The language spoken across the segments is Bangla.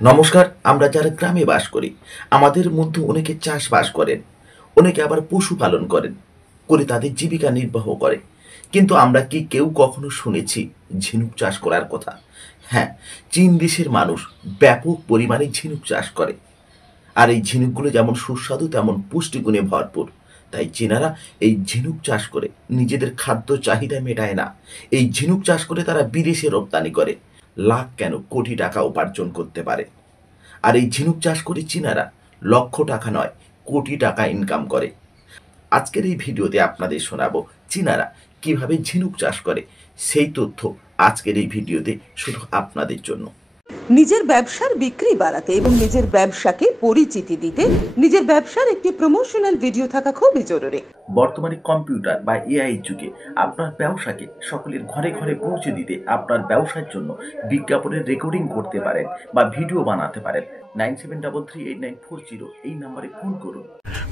নমস্কার। আমরা যারা গ্রামে বাস করি, আমাদের মধ্যে অনেকে চাষবাস করেন, অনেকে আবার পশুপালন করেন, করে তাদের জীবিকা নির্বাহ করে। কিন্তু আমরা কি কেউ কখনো শুনেছি ঝিনুক চাষ করার কথা? হ্যাঁ, চীন দেশের মানুষ ব্যাপক পরিমাণে ঝিনুক চাষ করে। আর এই ঝিনুকগুলো যেমন সুস্বাদু তেমন পুষ্টিগুণে ভরপুর। তাই চীনারা এই ঝিনুক চাষ করে নিজেদের খাদ্য চাহিদা মেটায় না, এই ঝিনুক চাষ করে তারা বিদেশে রপ্তানি করে লাখ কেন কোটি টাকা উপার্জন করতে পারে। আর এই ঝিনুক চাষ করে চীনারা লক্ষ টাকা নয়, কোটি টাকা ইনকাম করে। আজকের এই ভিডিওতে আপনাদের শোনাবো চীনারা কিভাবে ঝিনুক চাষ করে। সেই তথ্য আজকের এই ভিডিওতে শুধু আপনাদের জন্য। নিজের ব্যবসার বিক্রি বাড়াতে এবং নিজের ব্যবসাকে পরিচিতি দিতে নিজের ব্যবসার একটি প্রমোশনাল ভিডিও থাকা খুবই জরুরি। বর্তমানে কম্পিউটার বা এআই যুগে আপনার ব্যবসাকে সকলের ঘরে ঘরে পৌঁছে দিতে আপনার ব্যবসার জন্য বিজ্ঞাপনের রেকর্ডিং করতে পারেন বা ভিডিও বানাতে পারেন। 97338940 এই নম্বরে ফোন করুন।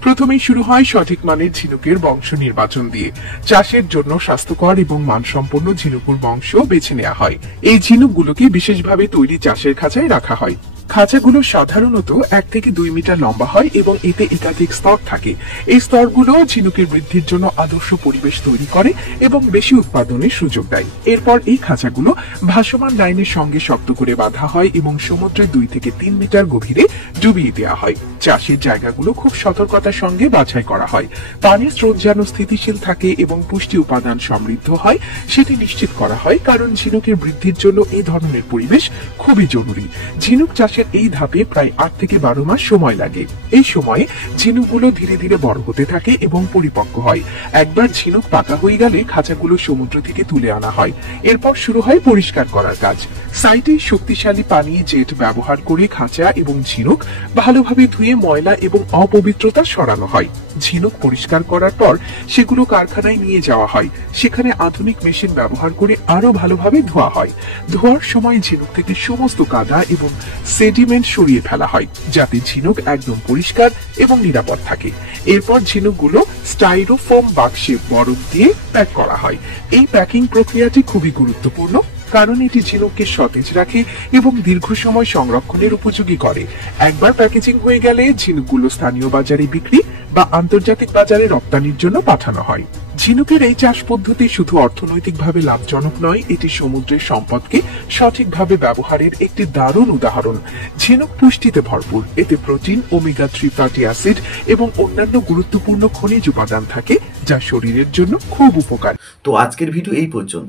প্রথমেই শুরু হয় সঠিক মানের ঝিনুকের বংশ নির্বাচন দিয়ে। চাষের জন্য স্বাস্থ্যকর এবং মানসম্পন্ন ঝিনুকুর বংশ বেছে নেওয়া হয়। এই ঝিনুকগুলোকে বিশেষভাবে তৈরি চাষের খাঁচায় রাখা হয়। খাঁচাগুলো সাধারণত 1 থেকে 2 মিটার লম্বা হয় এবং এতে একাধিক স্তর থাকে। এই স্তরগুলো ঝিনুকের বৃদ্ধির জন্য আদর্শ পরিবেশ তৈরি করে এবং বেশি উৎপাদনের সুযোগ দেয়। এরপর এই খাঁচাগুলো ভাসমান লাইনের সঙ্গে শক্ত করে বাঁধা হয় এবং সমুদ্রের 2 থেকে 3 মিটার গভীরে ডুবিয়ে দেওয়া হয়। চাষের জায়গাগুলো খুব সতর্কতার সঙ্গে বাছাই করা হয়। পানির স্রোত যেন স্থিতিশীল থাকে এবং পুষ্টি উপাদান সমৃদ্ধ হয় সেটি নিশ্চিত করা হয়, কারণ ঝিনুকের বৃদ্ধির জন্য এই ধরনের পরিবেশ খুবই জরুরি। ঝিনুক চাষের এই ধাপে প্রায় 8 থেকে 12 মাস সময় লাগে। এই সময়ে ঝিনুকগুলো ধীরে ধীরে বড় হতে থাকে এবং পরিপক্ক হয়। একবার ঝিনুক পাকা হয়ে গেলে খাঁচাগুলো সমুদ্র থেকে তুলে আনা হয়। এরপর শুরু হয় পরিষ্কার করার কাজ। সাইটে শক্তিশালী পানি জেট ব্যবহার করে খাঁচা এবং ঝিনুক ভালোভাবে ধুয়ে ময়লা এবং অপবিত্রতা সরানো হয়। ঝিনুক পরিষ্কার করার পর সেগুলো কারখানায় নিয়ে যাওয়া হয়। সেখানে আধুনিক মেশিন ব্যবহার করে আরো ভালোভাবে ধোয়া হয়। ধোয়ার সময় ঝিনুক থেকে সমস্ত কাদা এবং সেডিমেন্ট সরিয়ে ফেলা হয়, যাতে ঝিনুক একদম পরিষ্কার এবং নিরাপদ থাকে। এরপর ঝিনুকগুলো স্টাইরোফোম বাক্সে বরফ দিয়ে প্যাক করা হয়। এই প্যাকিং প্রক্রিয়াটি খুবই গুরুত্বপূর্ণ, কারণ এটি ঝিনুককে সতেজ রাখে এবং দীর্ঘ সময় সংরক্ষণের উপযোগী করে। একবার প্যাকেজিং হয়ে গেলে ঝিনুকগুলো স্থানীয় বাজারে বিক্রি বা আন্তর্জাতিক বাজারে রপ্তানির জন্য পাঠানো হয়। ঝিনুকের এই চাষ পদ্ধতি শুধু অর্থনৈতিকভাবে লাভজনক নয়, এটি সমুদ্রের সম্পদকে সঠিকভাবে ব্যবহারের একটি দারুণ উদাহরণ। ঝিনুক পুষ্টিতে ভরপুর। এতে প্রোটিন, ওমেগা 3 ফ্যাটি অ্যাসিড এবং অন্যান্য গুরুত্বপূর্ণ খনিজ উপাদান থাকে, যা শরীরের জন্য খুব উপকার। তো আজকের ভিডিও এই পর্যন্ত।